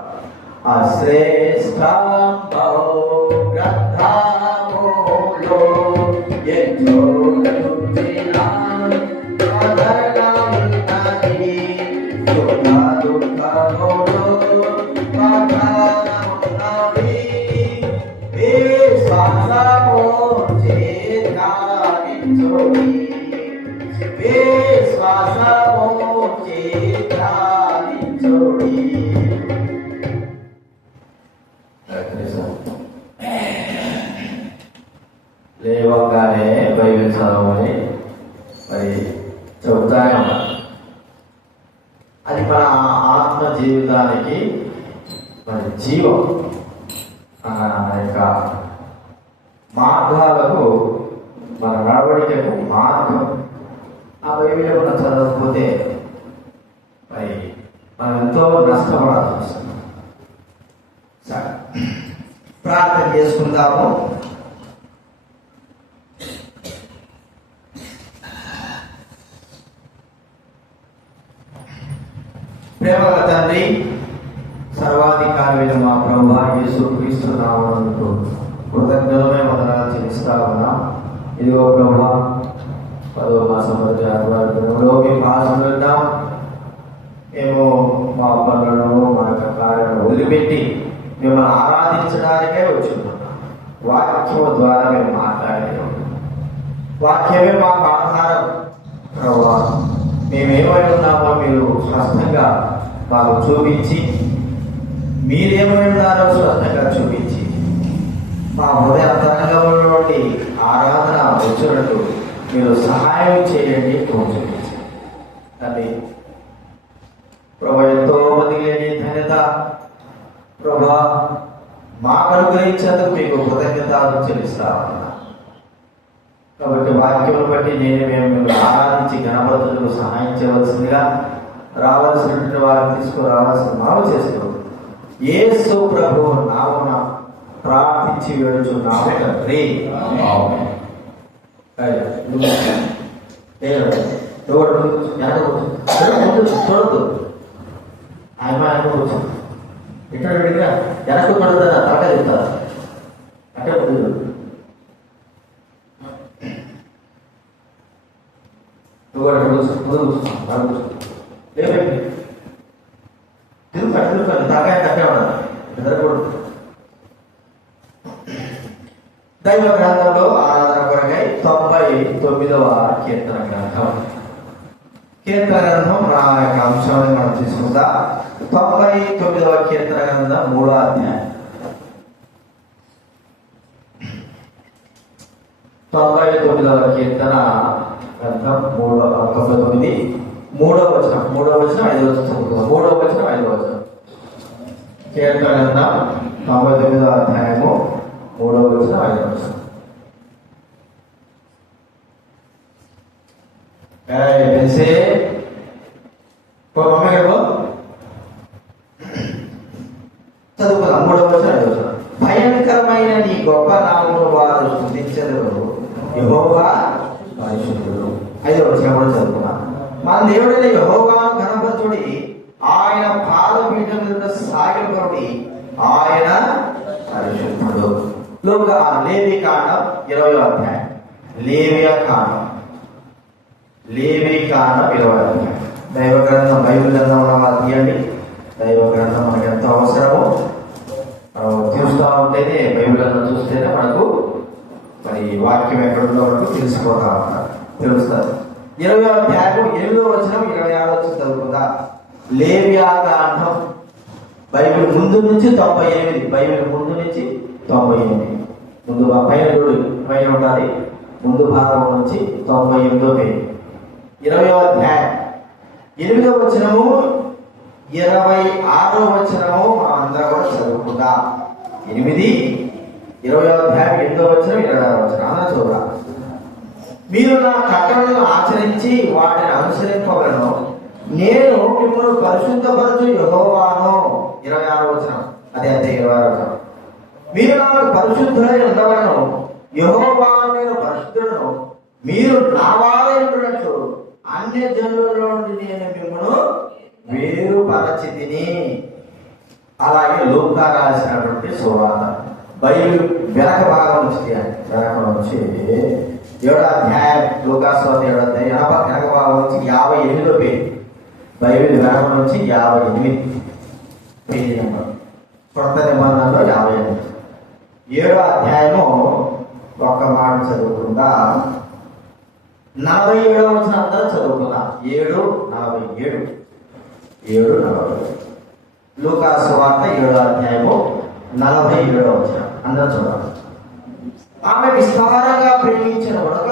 అశ్రేష్ట గ్రంథములో ఎంతో లేవగానే బైబిల్ చదవమని మరి చెబుతానే ఉన్నారు. అది మన ఆత్మ జీవితానికి మరి జీవం యొక్క మార్గాలకు మన నడవడికకు మార్గం. ఆ బైబిల్ మనం చదవకపోతే మరి మనం ఎంతో నష్టపడాల్సి వస్తుంది. సరే, ప్రార్థన చేసుకుందాము. ప్రేమగల తండ్రి, సర్వాధికారి మా ప్రభువా యేసుక్రీస్తు నామమునకు కృతజ్ఞతలై వందనాలు చెల్లిస్తా ఉన్నాం. ఇదిగో ప్రభువా, 10వ మాసం ఆదివారంలో మీ పాదం వెళ్దాం. మేము మా పనులను మా యొక్క కార్యాలను వదిలిపెట్టి మిమ్మల్ని ఆరాధించడానికే వచ్చున్నాం. వాక్యం ద్వారా మేము మాట్లాడలేము. వాక్యమే మాకు ఆధారం. ప్రభువా, మేమేమై ఉన్నామో మీరు స్పష్టంగా మాకు చూపించి, మీరేమై ఉన్నారో స్పష్టంగా చూపించి, మా హృదయ అంతరంగంలో నుండి ఆరాధన వచ్చినట్టు మీరు సహాయం చేయండి. చూపించి తండ్రి, ప్రభు ఎంతో మందికి లేని ధన్యత ప్రభా మాకు అనుగ్రహించేందుకు మీకు కృతజ్ఞతలు చెల్లిస్తా ఉన్నా. కాబట్టి వాక్యం బట్టి మేము ఆరాధించి గణపతులకు సహాయం చేయవలసిందిగా రావాల్సినటువంటి వారిని తీసుకురావాల్సిన మావ చేసుకోండి. యేసు ప్రభువు నామమున ప్రార్థించి వేడుచున్నాము తండ్రి. చూడద్దు, ఆయన కూర్చో ఇక్కడ విడిగా వెనక్కు పడుతుందా తలక చెప్తారా అక్కడ దైవ గ్రంథంలో ఆరాధన కొరకై 99వ కీర్తన గ్రంథం. కీర్తన గ్రంథం నా యొక్క అంశాన్ని మనం తీసుకుందా. 99వ కీర్తన గ్రంథం 3వ అధ్యాయం. 99వ కీర్తన గ్రంథం 99 3వ వచనం 5వ వచనం 3వ వచనం 5వ వచనం. కీర్తన గ్రంథం 99వ అధ్యాయము 3వ వచనం 5వ వచనం. చదువుకుందాం. 3వ వచనం 5వ వచనం. భయంకరమైన నీ గొప్ప నామమును వారు స్తుతించెదరు, యెహోవా పరిశుద్ధుడు. 5వ వచనం కూడా చదువుకున్నాం. మన దేవుడైన యెహోవాను ఘనపరచుడి, ఆయన పాదపీఠం మీద సాగిలపరుడి, ఆయన పరిశుద్ధుడు. లేవి కాండం 20వ అధ్యాయం. లేవి కాండం 20వ అధ్యాయం. దైవ గ్రంథం బైబిల్ గ్రంథం తీయండి. దైవ గ్రంథం మనకు ఎంతో అవసరము. మనం చూస్తూ ఉంటేనే బైబిల్ గ్రంథం చూస్తేనే మనకు మరి వాక్యం ఎక్కడుందో మనకు తెలిసిపోతా ఉంటారు, తెలుస్తారు. 20వ అధ్యాయం 8వ వచనం 26వ వచనం చదువుకుందా. లేవియా కాండం బైబిల్ ముందు నుంచి 98. బైబిల్ ముందు నుంచి 98. ముందు పైన పైన ఉండాలి. ముందు భాగం నుంచి 98వ పేజీ. 20వ అధ్యాయం 8వ వచనము 26వ వచనము మనం అందరం కూడా చదువుకుందా. 8 20వ అధ్యాయం 8వ వచనం 26వ వచనం అందరూ చూడాలి. మీరు నా కట్టడలను ఆచరించి వాటిని అనుసరింపవలను, నేను మిమ్మల్ని పరిశుద్ధపరచు యెహోవాను. 26వ వచనం అదే 26వ వచనం. మీరు నాకు పరిశుద్ధులై ఉండవలను, యెహోవాను నేను పరిశుద్ధులను, మీరు నా వారై ఉండునట్లు అన్య జనులలో నుండి నేను మిమ్మల్ని వేరుపరచితిని. అలాగే లూకా రాసినటువంటి సువార్త బైబిల్ వెనక భాగం నుంచి వెనక నుంచి 7వ అధ్యాయం లూకా సువార్త 7వ అధ్యాయం వెనక భాగం నుంచి 58వ పేజీ బైబిల్ వెనక నుంచి 58 పేజీ నెంబర్ కొత్త నిబంధనలో 58 7వ అధ్యాయము ఒక్క మాట చదువుకుందా 47వ వచనం అందరూ చదువుకుందా 7:47 లూకా సువార్త 7వ అధ్యాయము 47వ వచనం అందరూ చూడాలి. ఆమె విస్తారంగా ప్రేమించిన గనుక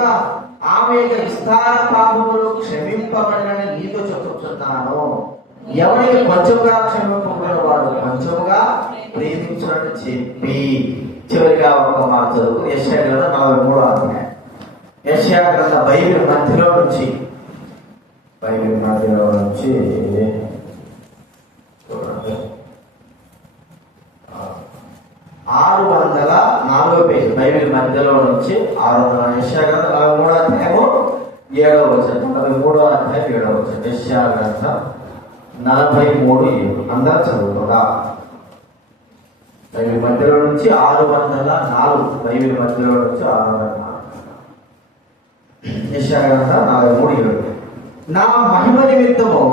ఆమె యొక్క విస్తార పాపములు క్షమింపబడినని నీతో చెప్పుచున్నాను. ఎవరికి కొంచెంగా క్షమింపబడిన వాడు కొంచెంగా ప్రేమించున్నట్టు చెప్పి చివరిగా ఒక మాట చదువు యెషయా గ్రంథం 43వ అధ్యాయం. యెషయా గ్రంథం బైబిల్ మధ్యలో నుంచి 604వ పేజీ బైబిల్ మధ్యలో నుంచి 600 యెషయా గ్రంథం 43వ అధ్యాయము 7వ వచనం 43వ అధ్యాయం 7వ వచనం యెషయా గ్రంథం 43:7 అందరూ చదువుకోరా. బైబిల్ మధ్యలో నుంచి 604 బైబిల్ మధ్యలో నుంచి 604 యెషయా గ్రంథం 43:7 నా మహిమ నిమిత్తము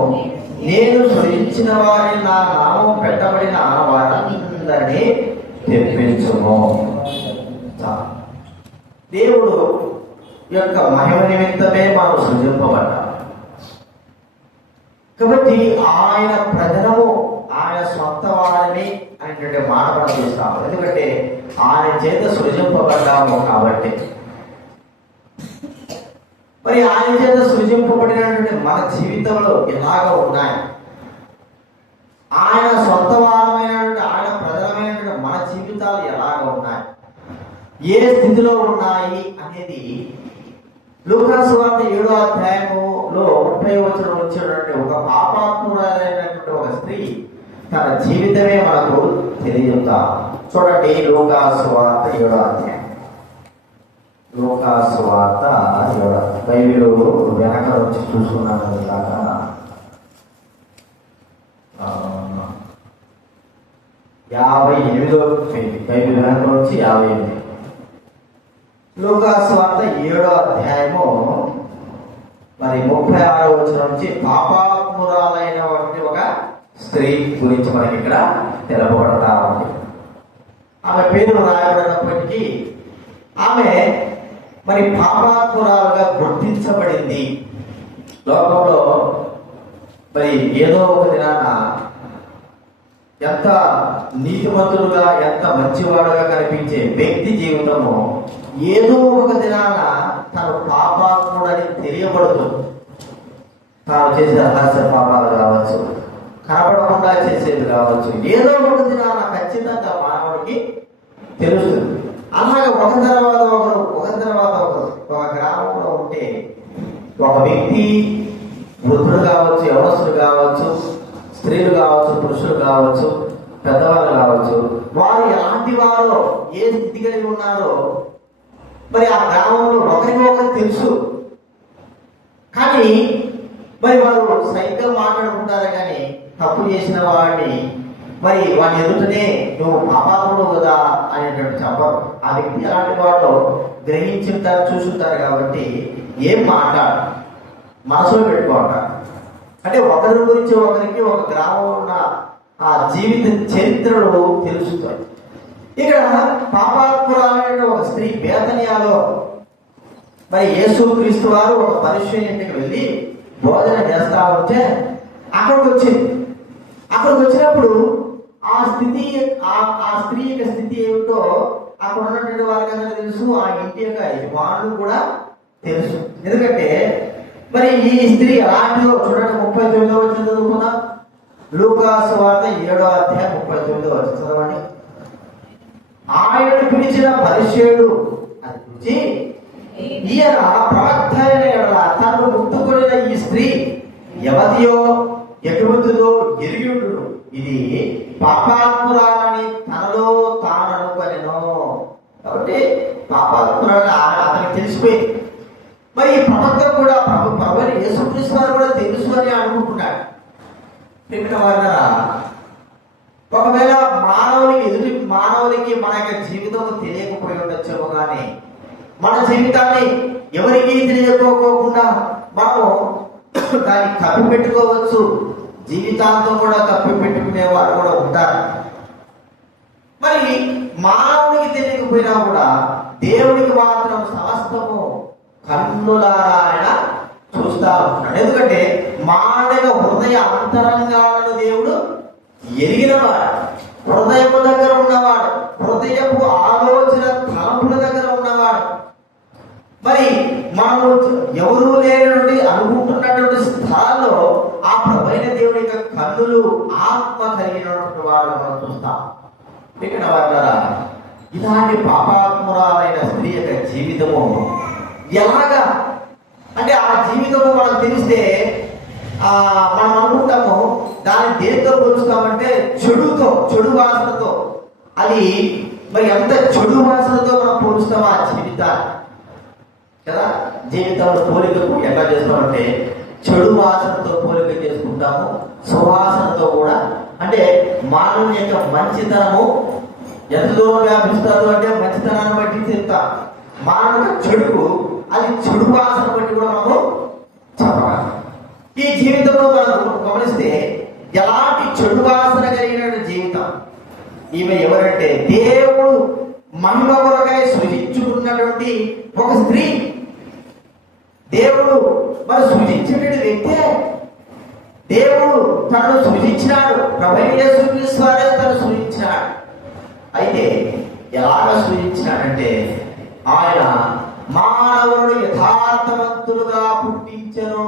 నేను సృజించిన వారిని నా నామం పెట్టబడిన వారందరినీ తెప్పించుము. దేవుడు యొక్క మహిమ నిమిత్తమే మనం సృజింపబడ్డాం కాబట్టి ఆయన ప్రజలము ఆయన సొంత వారిని అనేటువంటి మాట మనం చూస్తాము. ఎందుకంటే ఆయన చేత సృజింపబడ్డాము కాబట్టి. మరి ఆయన చేత సృజింపబడినటువంటి మన జీవితంలో ఎలాగ ఉన్నాయి, ఆయన సొంత వారమైనటువంటి ఆయన ప్రజలమైనటువంటి మన జీవితాలు ఎలాగ ఉన్నాయి, ఏ స్థితిలో ఉన్నాయి అనేది లూకా సువార్త 7వ అధ్యాయములో 30వ వచనం వచ్చినటువంటి ఒక పాపాత్మురాలైనటువంటి ఒక స్త్రీ తన జీవితమే మనకు తెలియజేస్తా. చూడండి లూకా సువార్త 7వ అధ్యాయం. లూకా సువార్త 7వ బైబిల్ వెనక నుంచి చూసుకున్నాను ఇలాగా 58వ పేజీ బైబిల్ వెనక నుంచి 58. లూకా సువార్త 7వ అధ్యాయము మరి 36వ వచనం నుంచి పాపాత్మురాలైనటువంటి ఒక స్త్రీ గురించి మనకి ఇక్కడ తెలపబడతా ఉంది. ఆమె పేరు రాయబడినప్పటికీ ఆమె మరి పాపాత్మురాలుగా గుర్తించబడింది. లోకంలో మరి ఏదో ఒక దినాన ఎంత నీతిమంతుడుగా ఎంత మంచివాడుగా కనిపించే వ్యక్తి జీవితము ఏదో ఒక దినాన తను పాపాత్ముడని తెలియబడుతుంది. తాను చేసే రహస్య పాపాలు కావచ్చు, కనపడకుండా చేసేది కావచ్చు, ఏదో ఒక దినాన ఖచ్చితంగా మానవుడికి తెలుస్తుంది. అలాగే ఒక తర్వాత ఒకరు ఒక గ్రామంలో ఉంటే ఒక వ్యక్తి వృద్ధుడు కావచ్చు, యవనస్తుడు కావచ్చు, స్త్రీలు కావచ్చు, పురుషులు కావచ్చు, పెద్దవాళ్ళు కావచ్చు, వారు ఎలాంటి వారో ఏ స్థితి కలిగి ఉన్నారో మరి ఆ గ్రామంలో ఒకరికొకరు తెలుసు. కానీ మరి వారు సైతం మాట్లాడుకుంటారు కానీ తప్పు చేసిన వాడిని మరి వాడి ఎదుటనే నువ్వు పాపాత్ముడు కదా అనేటట్టు చెప్పరు. ఆ వ్యక్తి ఎలాంటి వాడో గ్రహించుంటారు, చూసుంటారు కాబట్టి ఏం మాట్లాడు మనసులో పెట్టుకుంటారు. అంటే ఒకరి గురించి ఒకరికి ఒక గ్రామంలో ఉన్న ఆ జీవిత చరిత్రలు తెలుస్తాయి. ఇక్కడ పాపాత్మురాలైన ఒక స్త్రీ బేతనియాలో మరి యేసు క్రీస్తు వారు ఒక పరిశుని ఇంటికి వెళ్ళి భోజనం చేస్తా ఉంటే అక్కడికి వచ్చినప్పుడు ఆ స్థితి ఆ స్త్రీ యొక్క స్థితి ఏమిటో అక్కడ ఉన్నటువంటి వారికందరూ తెలుసు, ఆ ఇంటి యొక్క యజమానులు కూడా తెలుసు. ఎందుకంటే మరి ఈ స్త్రీ ఎలాంటిదో చూడండి. 39వ వచనం చదువుకుందాం. లూకా సువార్త 7వ అధ్యాయం 39వ వచనం చదవండి. ఆయనను పిలిచిన పరిశేయుడు అది చూసి ఈయన ప్రవక్త అయిన యెడల తనను ముట్టుకొనిన ఈ స్త్రీ ఎవతియో ఎటువంటిదో ఎరిగియుండు, ఇది పాపాత్మురాలని తనలో తాను అనుకొనెను. కాబట్టి పాపాత్మురాలని అతనికి తెలిసిపోయింది. మరి ఈ ప్రవక్త కూడా ప్రభుని యేసుక్రీస్తు వారు కూడా తెలుసు అని అనుకుంటున్నాడు. వారు ఒకవేళ మానవులకి మన యొక్క జీవితం తెలియకపోయి ఉండొచ్చేమో కానీ మన జీవితాన్ని ఎవరికి తెలియకోకుండా మనము దాన్ని కప్పి పెట్టుకోవచ్చు. జీవితాంతం కూడా కప్పి పెట్టుకునే వారు కూడా ఉంటారు. మరి మానవునికి తెలియకపోయినా కూడా దేవునికి మాత్రం సమస్తము కన్నులారా ఆయన చూస్తా ఉంటాడు. ఎందుకంటే మానవ హృదయ అంతరంగాలను దేవుడు ఎరిగినవాడు, హృదయము దగ్గర ఉన్నవాడు, హృదయపు ఆలోచన తలంపుల దగ్గర ఉన్నవాడు. మరి మనము ఎవరూ లేనటువంటి అనుకుంటున్నటువంటి స్థలాల్లో ఆ ప్రభైన దేవుని యొక్క కన్నులు ఆత్మ కలిగినటువంటి వాడు మనం చూస్తాం. ఇక్కడ వాళ్ళ ఇలాంటి పాపాత్మురాలైన స్త్రీ యొక్క జీవితము ఎలాగా అంటే ఆ జీవితము మనకు తెలిస్తే మనం అనుకుంటాము దాన్ని దేంతో పోలుస్తామంటే చెడు వాసనతో. అది మరి ఎంత చెడు వాసనతో మనం పోలుస్తామో ఆ జీవితాన్ని కదా. జీవితంలో పోలికకు ఎలా చేస్తామంటే చెడు వాసనతో పోలిక చేసుకుంటాము, సువాసనతో కూడా. అంటే మానవుని యొక్క మంచితనము ఎంత దూరం వ్యాపిస్తారు అంటే మంచితనాన్ని బట్టి చెప్తాం. మానవ చెడుకు అది చెడు వాసన బట్టి కూడా మనము చెప్పాలి. ఈ జీవితంలో మనం గమనిస్తే ఎలాంటి చెడు వాసన కలిగిన జీవితం ఈమె ఎవరంటే దేవుడు మహిమ కొరకై సృజించుకున్నటువంటి ఒక స్త్రీ. దేవుడు మరి సృజించినటువంటి వ్యక్తే. దేవుడు తనను సృజించినాడు, ప్రభువైన యేసుక్రీస్తు వారే తను సృజించినాడు. అయితే ఎలాగ సృజించినాడంటే ఆయన మానవులను యథార్థవంతులుగా పుట్టించెను.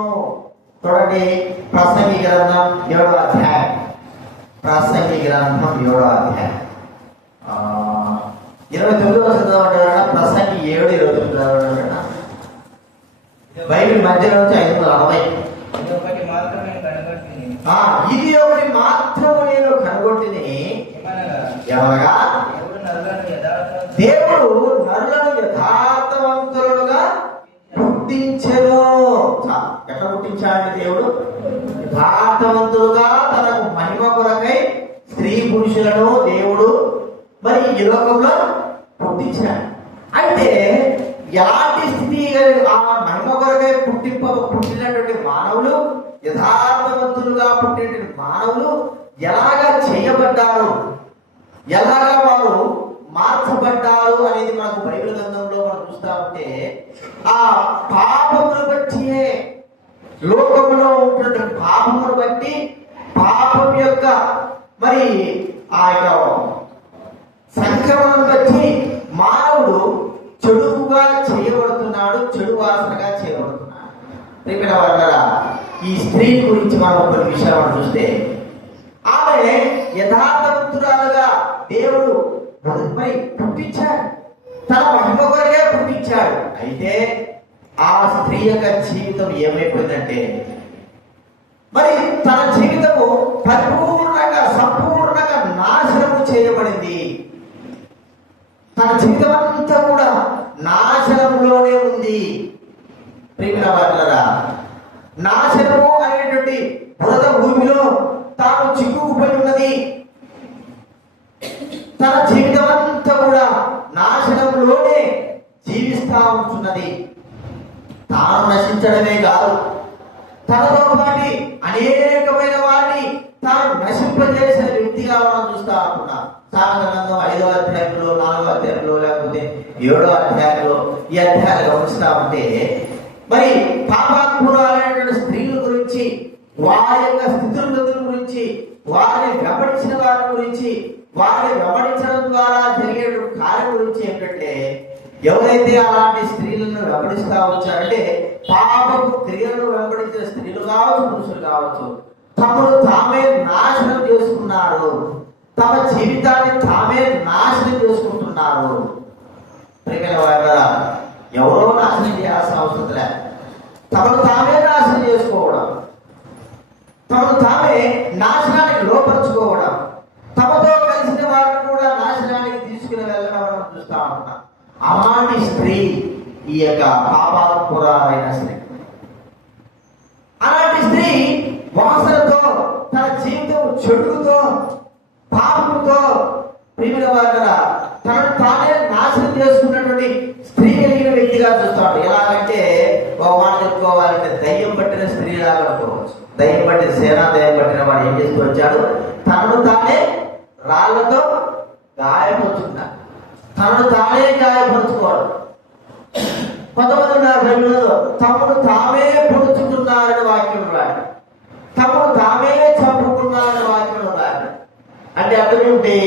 చూడండి, ప్రసంగి గ్రంథం 7వ అధ్యాయం. ప్రసంగి గ్రంథం 7వ అధ్యాయం 29వ చదవడం. ప్రసంగి 7:29 బైబిల్ మధ్యలో నుంచి 540. ఇది ఒకటి మాత్రము నేను కనుగొట్టిని, ఎవరగా దేవుడు నరులను యథార్థవంతులుగా పుట్టించెను. ఎట్లా పుట్టించాడంటే దేవుడు యథార్థవంతులుగా తనకు మహిమ కొరకై స్త్రీ పురుషులను దేవుడు మరి ఈ లోకంలో పుట్టించాడు. అయితే ఎలాంటి స్థితి ఆ మహిమ కొరకై పుట్టినటువంటి మానవులు, యథార్థవంతులుగా పుట్టినటువంటి మానవులు ఎలాగా చేయబడ్డారు, ఎలాగా వారు మార్చబడ్డారు అనేది మనకు బైబిల్ గ్రంథంలో మనం చూస్తా ఉంటే ఆ పాపమును బట్టి, లోకంలో ఉంటున్న పాపమును బట్టి, పాపం యొక్క మరి ఆ యొక్క సంక్రమణను బట్టి మానవుడు చెడుగా చేయబడుతున్నాడు, చెడు వాసనగా చేయబడుతున్నాడు. ప్రియమైన వారలారా, ఈ స్త్రీ గురించి మనం కొన్ని విషయాలు మనం చూస్తే ఆమె యథార్థవంతురాలుగా దేవుడు మరి పుట్టించాడు, తన మహిమ కొరకే పుట్టించాడు. అయితే ఆ స్త్రీ యొక్క జీవితం ఏమైపోయిందంటే మరి తన జీవితము సంపూర్ణంగా నాశనము చేయబడింది. తన జీవితం అంతా కూడా నాశనంలోనే ఉంది. ప్రియమైన వారలారా, నాశనము అనేటువంటి బురద భూమిలో తాను చిక్కుకుపోయి ఉన్నది. తన జీవితం అంతా కూడా నాశనంలోనే జీవిస్తా ఉంటున్నది. తాను నశించడమే కాదు, తనతో పాటి అనేకమైన వారిని తాను నశింపజేసిన వ్యక్తిగా మనం చూస్తా ఉంటున్నాం. సాధారణంగా 5వ అధ్యాయంలో, 4వ అధ్యాయంలో, లేకపోతే 7వ అధ్యాయంలో ఈ అధ్యాయాలు గమనిస్తా ఉంటే మరి పాపాత్మురాలైనటువంటి స్త్రీల గురించి, వారి యొక్క స్థితిగతుల గురించి, వారిని వెంబడించిన వారి గురించి, వారిని వెంబడించడం ద్వారా జరిగే కార్యం గురించి ఏంటంటే ఎవరైతే అలాంటి స్త్రీలను వెంబడిస్తా వచ్చారంటే పాపపు క్రియలను వెంబడించిన స్త్రీలు కావచ్చు, పురుషులు కావచ్చు, తమను తామే నాశనం చేసుకున్నారు, తమ జీవితాన్ని తామే నాశనం చేసుకుంటున్నారు. ఎవరో నాశనం చేయాల్సిన అవసరం లేదు. తమను తామే నాశనం చేసుకోవడం, తమను తామే నాశనానికి లోపరుచుకోవడం, తమతో కలిసిన వారిని కూడా నాశనానికి తీసుకుని వెళ్ళడం మనం చూస్తా ఉంటాం. అలాంటి స్త్రీ ఈ యొక్క పాపాత్మురాలైన స్త్రీ. అలాంటి స్త్రీ వాసనతో, తన జీవితం చెడుతో, పాప ప్రియమైన వారులారా, తనను తానే నాశనం చేసుకున్నటువంటి స్త్రీ కలిగిన వ్యక్తిగా చూస్తాడు. ఎలాగంటే ఒక మాట చెప్పుకోవాలంటే దయ్యం పట్టిన స్త్రీ లాగా అనుకోవచ్చు. దయ్యం పట్టిన సేన, దయ్యం పట్టిన వాడు ఏం చేస్తూ వచ్చాడు? తనను తానే రాళ్లతో గాయపరుచుకున్నాడు. తనను తానే గాయపరుచుకోవడం. కొంతమంది ఉన్నారు బైబిల్లో తమను తామే పొడుచుకున్నారని వాక్యం రాడు, తమను తామే చంపుకున్నారని వాక్యం రాడు. అంటే అర్థం ఏంటి?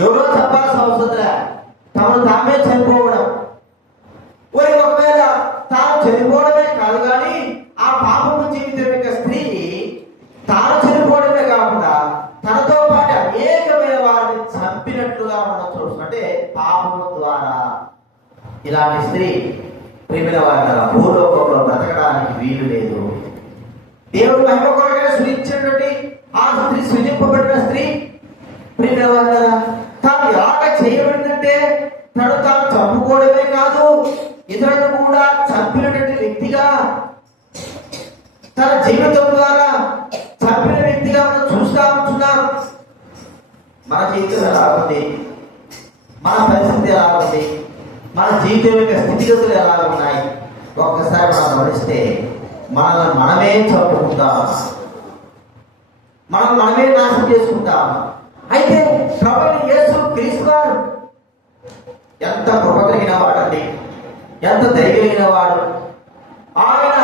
ఎవరో చంపాల్సిన అవసరం లే, తమను తామే చనిపోవడం. ఒకవేళ తాను చనిపోవడమే కాదు కానీ ఆ పాపము జీవితం యొక్క స్త్రీ తాను చనిపోవడమే కాకుండా తనతో పాటు అనేకమైన వారిని చంపినట్లుగా మనం చూస్తాం. అంటే పాపము ద్వారా ఇలాంటి స్త్రీ ప్రియమైన వారి భూలోకంలో బ్రతకడానికి వీలు లేదు. దేవుడు మహిమ కొరకైనా సృజించినటువంటి ఆ స్త్రీ, సృజింపబడిన స్త్రీ ప్రియమైన వారి తాను ఎలాగ చేయబడిందంటే తను తాను చంపుకోవడమే కాదు, ఇతరులను కూడా చంపినటువంటి వ్యక్తిగా, తన జీవితం ద్వారా చంపిన వ్యక్తిగా మనం చూస్తా ఉంటున్నాం. మన జీవితం ఎలా ఉంది, మన పరిస్థితి ఎలా ఉంది, మన జీవితం యొక్క స్థితిగతులు ఎలా ఉన్నాయి ఒక్కసారి మనం గమనిస్తే మనల్ని మనమే చంపుకుంటాం, మనం మనమే నాశనం చేసుకుంటాం. అయితే ప్రభువైన యేసు క్రీస్తు వారు ఎంత కృప కలిగిన వాడండి, ఎంత దయగలిగిన వాడు. ఆయన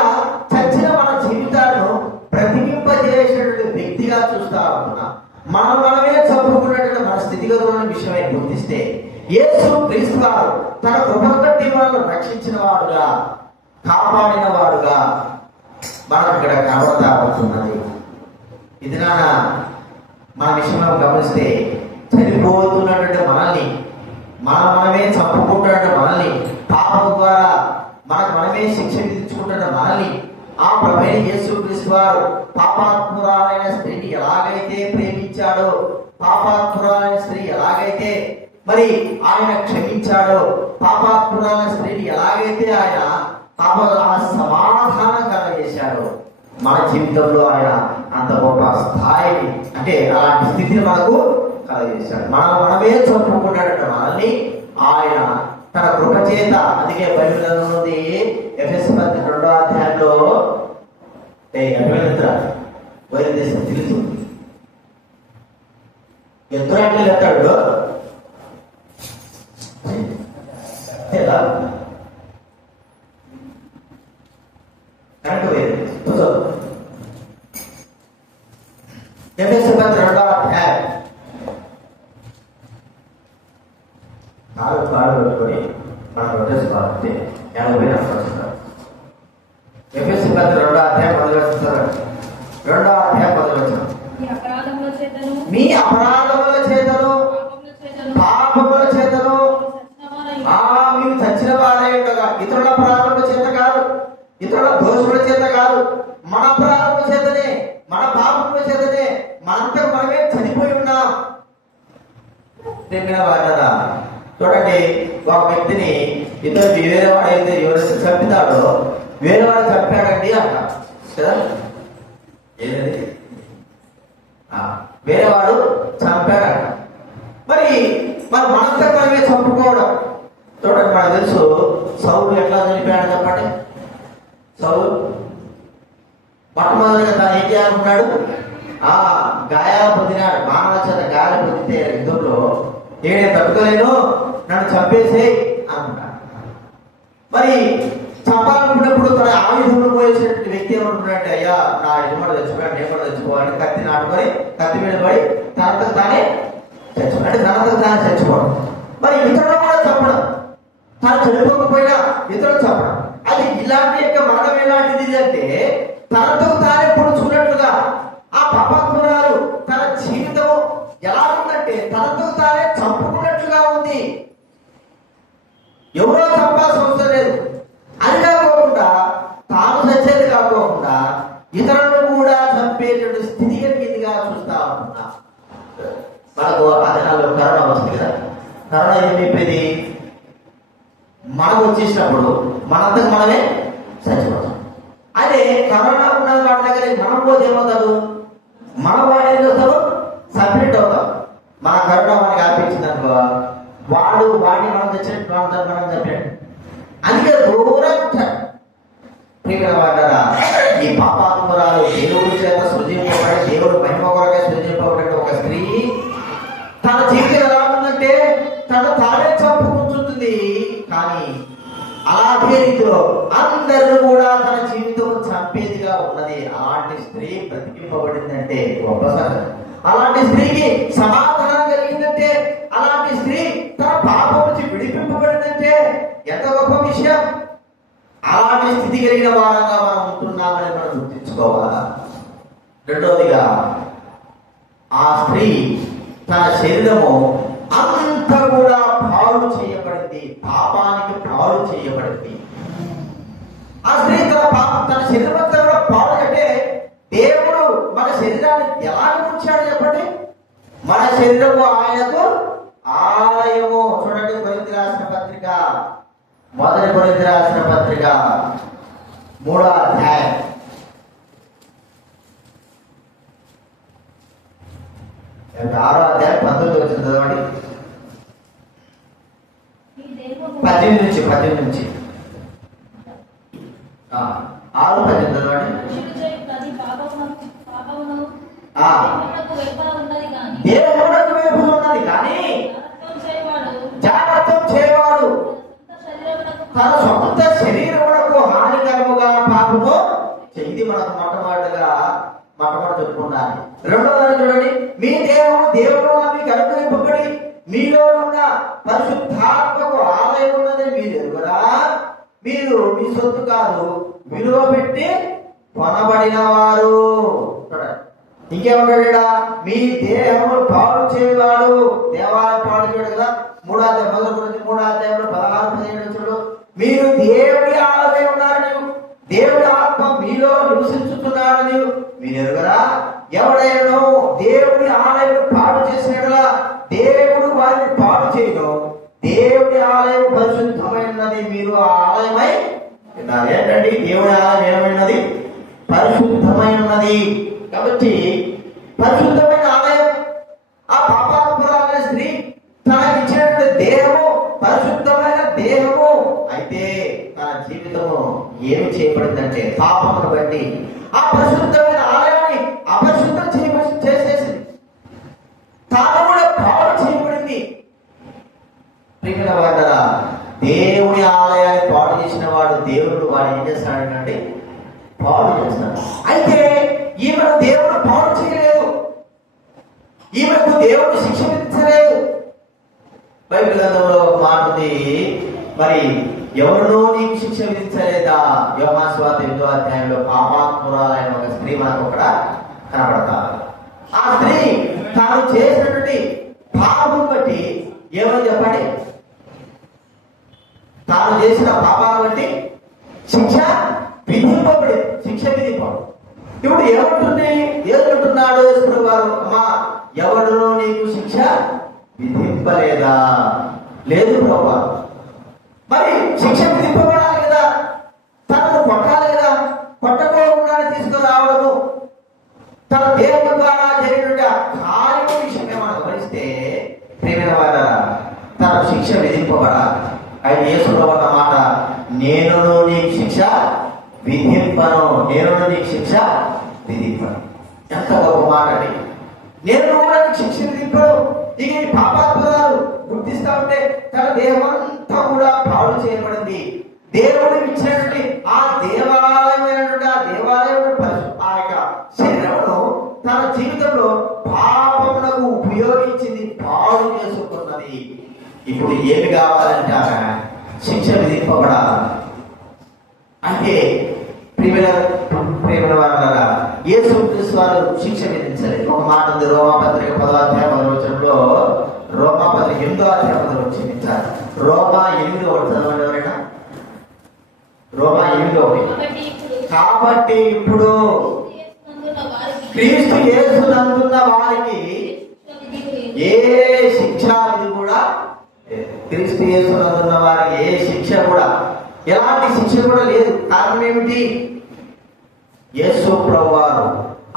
చచ్చిన మన జీవితాలను బ్రతికింపజేసినటువంటి వ్యక్తిగా చూస్తా ఉంటున్నాం. మనం మనమే చంపుకున్నటువంటి మన స్థితిగతులను విషయమై గుర్తిస్తే యేసు క్రీస్తు వారు తన కృపను బట్టి మనల్ని రక్షించిన వాడుగా, కాపాడిన వాడుగా మనం ఇక్కడ కనబడతా ఉంటున్నది. ఇది నాన్న మన విషయంలో గమనిస్తే చనిపోతున్నటువంటి మనల్ని, మనమే చంపుకుంటున్న మనల్ని, పాపం ద్వారా మనమే శిక్ష విధించుకుంటున్న మనల్ని ఆ ప్రభువైన యేసు క్రీస్తు వారు పాపాత్మురాలైన స్త్రీని ఎలాగైతే ప్రేమించాడో, పాపాత్మురాలైన స్త్రీ ఎలాగైతే మరి ఆయన క్షమించాడో, పాపాత్మురాలైన స్త్రీని ఎలాగైతే ఆయన సమాధానం కలగజేశాడో, మన జీవితంలో ఆయన అంత గొప్ప స్థాయిని, అంటే అలాంటి స్థితిని మనకు కలగజేశాడు. మనమే చంపుకున్నాడట మనల్ని ఆయన తన కృప చేత. అందుకే బైబిల్లో ఉంది ఎఫెసీ 2వ అధ్యాయంలో వైద్యం తెలుసు ఎత్తురాట్లు ఎత్తాడు కరెక్ట్ పోయింది. ఎఫెసీ 2వ అధ్యాయం 4 కాళ్ళు పెట్టుకొని మనం రొట్టేసుకోవాలంటే 80 నష్టం. ఎఫెసీ 2వ అధ్యాయం 10 వచనం, 2వ అధ్యాయం 10 వచనం. మీ అపరాధముల చేతను పాపముల చేతను మీరు చచ్చిన వారే ఉండగా, ఇతరుల అపరాధముల చేత కాదు, ఇతరుల దోషముల చేత కాదు, మన అపరాధముల చేతనే, మన పాపముల చేతనే మనంతకు మనమే చనిపోయి ఉన్నాం. చెప్పిన వారా చూడండి, ఒక వ్యక్తిని ఇతరు వేరే వాడు అయితే ఎవరైతే చంపుతాడో వేరే వాడు చంపాడండి అంట కదా, ఏదండి వేరే వాడు చంపాడంట. మరి మనంతా మనమే చంపుకోవడం. చూడండి, మనకు తెలుసు సౌలు ఎట్లా చనిపోయాడు చెప్పండి. సౌలు మొట్టమొదటిగా తను ఏం చేయాలనుకున్నాడు? గాయాలు పొందినాడు, మానవ చేత గాయాలు పొందితే యుద్ధంలో నేనే తట్టుకోలేను, నన్ను చంపేసే అనుకున్నాడు. మరి చంపాలనుకున్నప్పుడు తన ఆయుధంలో పోయేసినటువంటి వ్యక్తి ఏమనుకున్నాడంటే, అయ్యా నా యజమాడు చచ్చిపోయాడు, నేను కూడా చచ్చిపోవాలని కత్తి నాటుకొని కత్తి మీద పడి తనంతకు తానే చచ్చిపోయాడు. అంటే తనంతకు తానే చచ్చిపోవడం. మరి ఇతరులు కూడా చంపడం, తాను చనిపోకపోయినా ఇతరులు చంపడం. అది ఇలాంటి యొక్క మరణం ఎలాంటిది అంటే తనతో తానే పొడుచుకున్నట్లుగా ఆ పాపాత్మురాలు తన జీవితం ఎలా ఉందంటే తనతో తానే చంపుకున్నట్లుగా ఉంది. ఎవరో చంపాల్సిన అవసరం లేదు. అది కాకోకుండా తాను చచ్చేది కాకోకుండా ఇతరులను కూడా చంపేటువంటి స్థితి కలిగిందిగా చూస్తా ఉంటున్నా. మనకు ఆ దినాల్లో కరోనా వచ్చింది కదా. కరోనా ఏం చెప్పేది? మనకు వచ్చేసినప్పుడు మనంతకు మనమే చచ్చిపోతాం. అదే కరోనా ఉన్న వాడి దగ్గర మనం పోతే ఏమవుతాడు? మన వాడు ఏం చేస్తాడు? సపరేట్ అవుతాం. మన కరుణ మనకి ఆపించింది అనుకో, వాడిని మనం తెచ్చినట్టు మనం చెప్పాడు. అందుకే దూరం ప్రియమైన ఈ పాపాత్మరాలు దేవుడి చేత సృజింపబడి దేవుడు మహిమ కొరకే సృజింపబడిన ఒక స్త్రీ తన జీవితం ఎలా ఉందంటే తను తానే చంపుకుంటుంది. కానీ అలాగే రీతిలో అందరూ కూడా తన జీవితం చంపేదిగా ఉన్నది. అలాంటి స్త్రీ బ్రతికింపబడిందంటే గొప్ప సంగతి. అలాంటి స్త్రీకి సమాధానం కలిగిందంటే, అలాంటి స్త్రీ తన పాపం నుంచి విడిపింపబడిందంటే ఎంత గొప్ప విషయం. అలాంటి స్థితి కలిగిన వారంగా మనం ఉంటున్నామని మనం గుర్తించుకోవాలా. రెండవదిగా ఆ స్త్రీ తన శరీరము అంతా కూడా పాడు చేయబడింది, పాపానికి పాడు చేయబడింది. ఆ స్త్రీ తన శరీరం అంతా కూడా పాడు అంటే దేవుడు మన శరీరాన్ని ఎలా ఉంచాడు చెప్పండి. మన శరీరము ఆయనకు ఆలయము. చూడండి, కొరింథీయులకు రాసిన పత్రిక, మొదటి కొరింథీయులకు రాసిన పత్రిక 3వ అధ్యాయం 6వ అధ్యాయం 19 వచ్చిన చదవండి. 18 నుంచి 6:18 చదవండి. దేవుడకు వైపు ఉన్నది కానీ జాగ్రత్త చేయవాడు తన సొంత శరీరమునకు హానికరముగా పాపము చెయ్యి. మనకు మొట్టమొదటి చెప్పుకున్నాను. రెండవది చూడండి, మీ దేహము దేవుడు మీకు అనుగ్రహింపబడి మీలో ఉన్న పరిశుద్ధాత్మకు ఆలయం ఉన్నది మీరు ఎరుగురా. మీరు మీ సొత్తు కాదు, విలువ పెట్టి కొనబడిన వారు. ఇంకేమంటాడా, మీ దేహము పాడు చేయవాడు. దేవాలయం పాడు చేయడు కదా. 3వ అధ్యాయం 3వ అధ్యాయంలో 16-17 మీరు దేవుడి ఆలయం ఉన్నారని, దేవుడి ఆత్మ మీలో నివసించుతున్నాడని మీరు ఎరుగరా. ఎవడైనా దేవుడి ఆలయం పాడు చేసినట్లా దేవుడు వారిని పాడు చేయడం. దేవుడి ఆలయం పరిశుద్ధమైనది, మీరు ఆ ఆలయమై విన్నారు. ఏంటండి, దేవుడి ఆలయం ఏమైనది? పరిశుద్ధమైనది. కాబట్టి పరిశుద్ధమైన ఆలయం. ఆ పాపాత్మురాలైన స్త్రీ తనకి ఇచ్చినటువంటి దేహము పరిశుద్ధమైన దేహము. అయితే తన జీవితము ఏమి చేయబడిందంటే పాపమును బట్టి ఆ పరిశుద్ధమైన ఆలయాన్ని అపరిశుద్ధం చేసేసింది. తాను కూడా పాడు చేయబడింది. ప్రియమైన వారలారా, దేవుని ఆలయాన్ని పాడు చేసిన దేవుడు వాడు ఏం చేస్తాడంటే పాడు చేస్తాడు. అయితే ఈమెను దేవుడు పాడు చేయలేదు, ఈమెకు దేవుడు శిక్ష విధించలేదు. బైబిల్ గ్రంథంలో ఒక మాట ఉంది, మరి ఎవరినో నీకు శిక్ష విధించలేదా? యోహాను సువార్త 8వ అధ్యాయంలో పాపాత్మురాలైన ఒక స్త్రీ మనకు అక్కడ కనబడతారు. ఆ స్త్రీ తాను చేసినటువంటి పాపం బట్టి ఏమని చెప్పండి, తాను చేసిన పాపాలను బట్టి శిక్ష విధింపబడి, శిక్ష విధింపబడి. ఇప్పుడు ఏమంటుంది, ఏమంటున్నాడు యేసు వారు, అమ్మా ఎవరినో నీకు శిక్ష విధింపలేదా? లేదు ప్రభువా. మరి శిక్ష విధింపబడాలి కదా, తనను కొట్టాలి కదా, కొట్టకోకుండా తీసుకురావడము తన దేవుని ద్వారా జరిగిన కార్యము విషయంగా మనం గమనిస్తే ప్రియమైన వారా, తన శిక్ష విధింపబడాలి. అయితే యేసు ప్రభువు అన్న మాట, నేను నీకు శిక్ష విధింపను, నేను నీకు శిక్ష విధింపను. ఎంత గొప్ప మాట అండి. నేను కూడా నీకు శిక్ష విధింపను. ఇక ఈ పాపాత్మరాలు గుర్తిస్తా ఉంటే తన దేహమంతా కూడా పాడు చేయబడింది. దేవుడు ఇచ్చినటువంటి ఆ దేవాలయమైనటువంటి ఆ దేవాలయం ఆ యొక్క శరీరమును తన జీవితంలో పాపమునకు ఉపయోగించింది, పాడు చేసుకున్నది. ఇప్పుడు ఏమి కావాలంటే ఆమె శిక్ష విధింపబడాలి. అంటే ప్రియమైన వారలారా, యేసుక్రీస్తు వారు శిక్ష విధించలేదు. ఒక మాట ఉంది, రోమాపత్రిక 10వ అధ్యాయం 10వ వచనంలో, రోమాపత్రిక 8వ అధ్యాయం 10వ వచనం, రోమా 8:1 చదవండి ఎవరైనా. రోమా 8:1. కాబట్టి ఇప్పుడు క్రీస్తు యేసునందున్న వారికి ఏ శిక్షా విధి కూడా, క్రీస్తు యేసునందున్న వారికి ఏ శిక్ష కూడా, ఎలాంటి శిక్ష కూడా లేదు. కారణం ఏమిటి? యేసు ప్రభువారు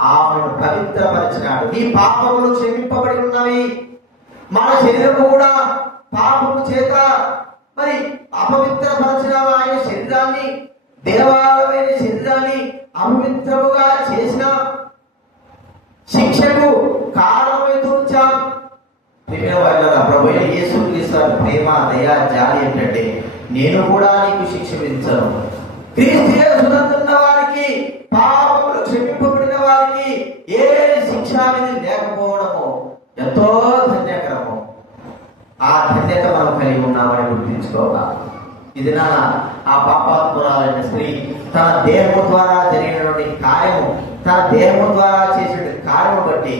ఆమెను పవిత్రపరిచినాడు. నీ పాపములు క్షమింపబడి ఉన్నవి, మన శరీరము కూడా పాపము చేత మరి అపవిత్రపరచిన ఆయన శరీరాన్ని, దేవాలయమైన శరీరాన్ని అపవిత్రముగా చేసిన శిక్షకు కారణమైతూ ఉంచాం. ప్రభు యేసుక్రీస్తు ప్రేమ, దయ, జాలి ఏంటంటే నేను కూడా నీకు శిక్ష విధించను. క్రీస్తు యేసునందున్న వారికి, పాపములు క్షమింపబడిన వారికి ఏ శిక్ష అనేది లేకపోవడము ఎంతో ధన్యకరము. ఆ ధన్యత మనం కలిగి ఉన్నామని గుర్తించుకోవాలి. ఇది నా ఆ పాపాత్మురాలైన స్త్రీ తన దేహము ద్వారా జరిగినటువంటి కార్యము, తన దేహము ద్వారా చేసిన కార్యము బట్టి